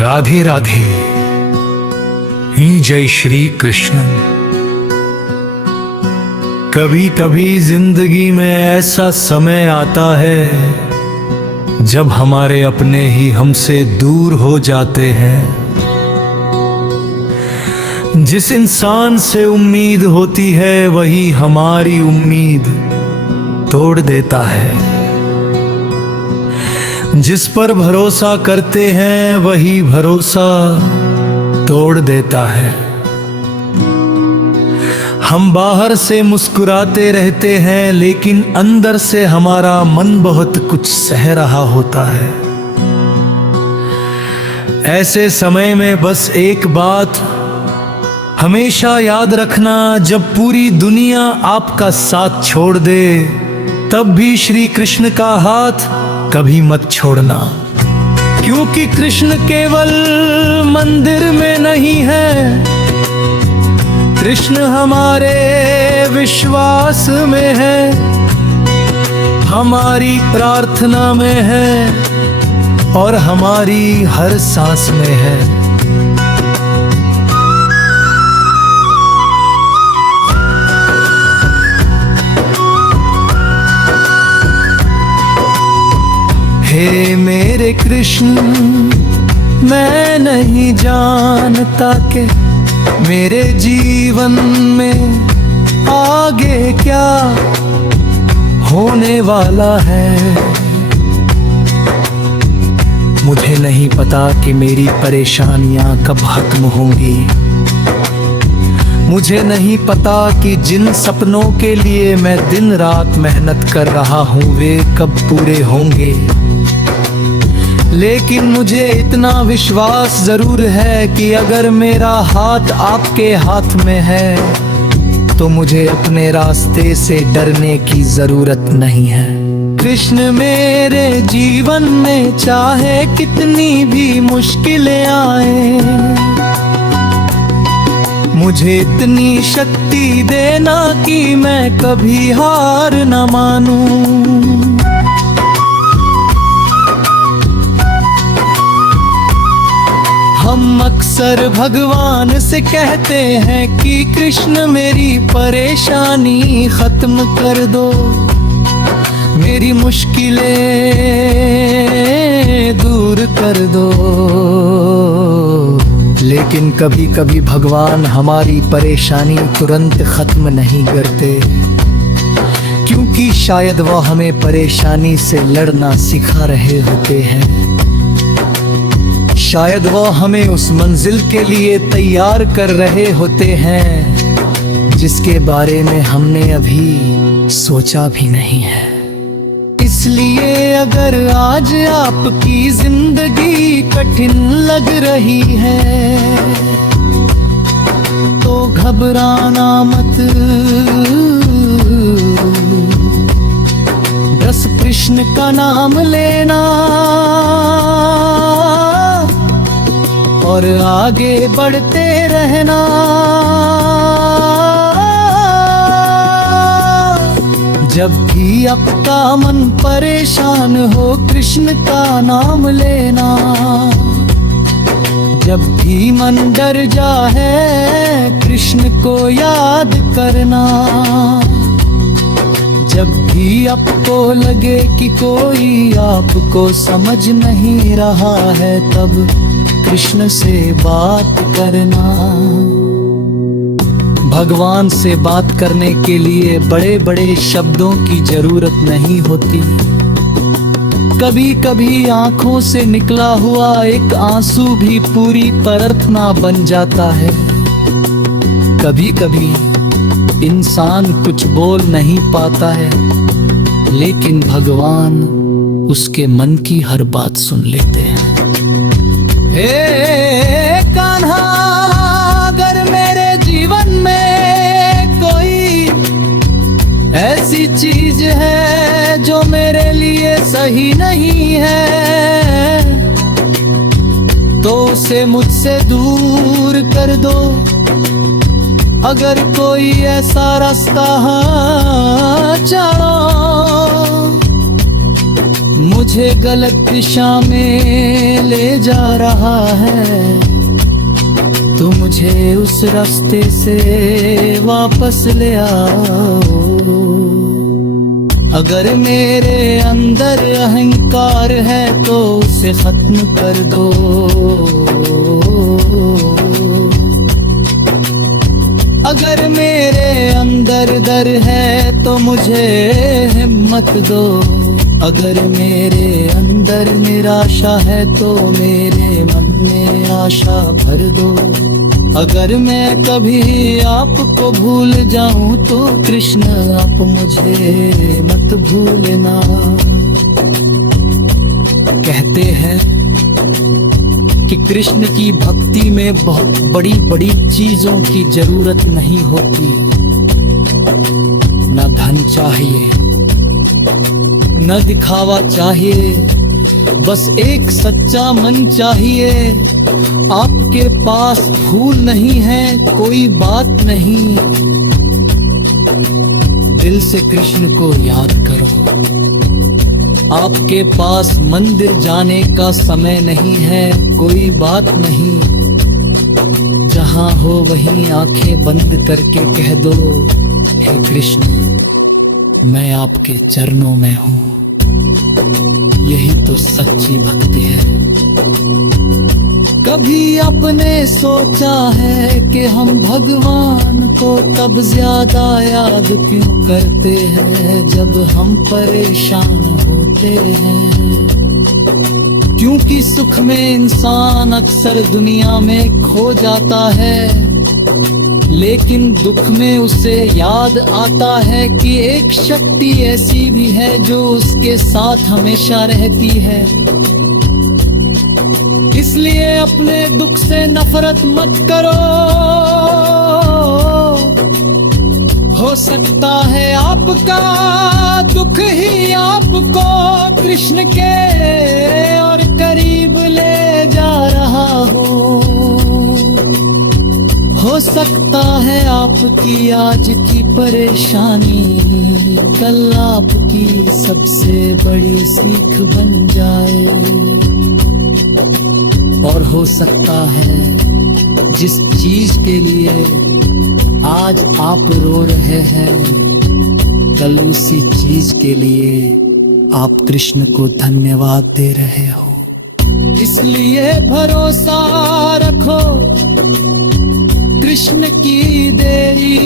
राधे राधे। जय श्री कृष्ण। कभी कभी जिंदगी में ऐसा समय आता है जब हमारे अपने ही हमसे दूर हो जाते हैं। जिस इंसान से उम्मीद होती है वही हमारी उम्मीद तोड़ देता है। जिस पर भरोसा करते हैं वही भरोसा तोड़ देता है। हम बाहर से मुस्कुराते रहते हैं लेकिन अंदर से हमारा मन बहुत कुछ सह रहा होता है। ऐसे समय में बस एक बात हमेशा याद रखना, जब पूरी दुनिया आपका साथ छोड़ दे तब भी श्री कृष्ण का हाथ कभी मत छोड़ना। क्योंकि कृष्ण केवल मंदिर में नहीं है, कृष्ण हमारे विश्वास में है, हमारी प्रार्थना में है और हमारी हर सांस में है। हे मेरे कृष्ण, मैं नहीं जानता कि मेरे जीवन में आगे क्या होने वाला है। मुझे नहीं पता कि मेरी परेशानियां कब खत्म होंगी। मुझे नहीं पता कि जिन सपनों के लिए मैं दिन रात मेहनत कर रहा हूं वे कब पूरे होंगे। लेकिन मुझे इतना विश्वास जरूर है कि अगर मेरा हाथ आपके हाथ में है तो मुझे अपने रास्ते से डरने की जरूरत नहीं है। कृष्ण मेरे जीवन में चाहे कितनी भी मुश्किलें आए, मुझे इतनी शक्ति देना कि मैं कभी हार न मानूं। हम अक्सर भगवान से कहते हैं कि कृष्ण मेरी परेशानी खत्म कर दो, मेरी मुश्किलें दूर कर दो। लेकिन कभी कभी भगवान हमारी परेशानी तुरंत खत्म नहीं करते, क्योंकि शायद वो हमें परेशानी से लड़ना सिखा रहे होते हैं। शायद वो हमें उस मंजिल के लिए तैयार कर रहे होते हैं जिसके बारे में हमने अभी सोचा भी नहीं है। इसलिए अगर आज आपकी जिंदगी कठिन लग रही है तो घबराना मत, बस कृष्ण का नाम लेना और आगे बढ़ते रहना। जब भी आपका मन परेशान हो कृष्ण का नाम लेना। जब भी मन डर जाए कृष्ण को याद करना। जब भी आपको लगे कि कोई आपको समझ नहीं रहा है तब कृष्ण से बात करना। भगवान से बात करने के लिए बड़े बड़े शब्दों की जरूरत नहीं होती। कभी कभी आंखों से निकला हुआ एक आंसू भी पूरी प्रार्थना बन जाता है। कभी कभी इंसान कुछ बोल नहीं पाता है लेकिन भगवान उसके मन की हर बात सुन लेते हैं। हे कान्हा, अगर मेरे जीवन में कोई ऐसी चीज है जो मेरे लिए सही नहीं है तो उसे मुझसे दूर कर दो। अगर कोई ऐसा रास्ता चाहो मुझे गलत दिशा में ले जा रहा है, तो मुझे उस रास्ते से वापस ले आओ। अगर मेरे अंदर अहंकार है तो उसे खत्म कर दो। अगर मेरे अंदर डर है तो मुझे हिम्मत दो। अगर मेरे अंदर निराशा है तो मेरे मन में आशा भर दो। अगर मैं कभी आपको भूल जाऊं तो कृष्ण आप मुझे मत भूलना। कहते हैं कि कृष्ण की भक्ति में बहुत बड़ी बड़ी चीजों की जरूरत नहीं होती। न धन चाहिए, न दिखावा चाहिए, बस एक सच्चा मन चाहिए। आपके पास फूल नहीं है, कोई बात नहीं, दिल से कृष्ण को याद करो। आपके पास मंदिर जाने का समय नहीं है, कोई बात नहीं, जहां हो वहीं आंखें बंद करके कह दो, हे कृष्ण मैं आपके चरणों में हूं। यही तो सच्ची भक्ति है। कभी आपने सोचा है कि हम भगवान को तब ज्यादा याद क्यों करते हैं जब हम परेशान होते हैं? क्योंकि सुख में इंसान अक्सर दुनिया में खो जाता है, लेकिन दुख में उसे याद आता है कि एक शक्ति ऐसी भी है जो उसके साथ हमेशा रहती है। इसलिए अपने दुख से नफरत मत करो। हो सकता है आपका दुख ही आपको कृष्ण के और करीब ले जा रहा हो सकता है आपकी आज की परेशानी कल आपकी सबसे बड़ी सीख बन जाए। और हो सकता है जिस चीज के लिए आज आप रो रहे हैं, कल उसी चीज के लिए आप कृष्ण को धन्यवाद दे रहे हो। इसलिए भरोसा रखो कृष्ण की देरी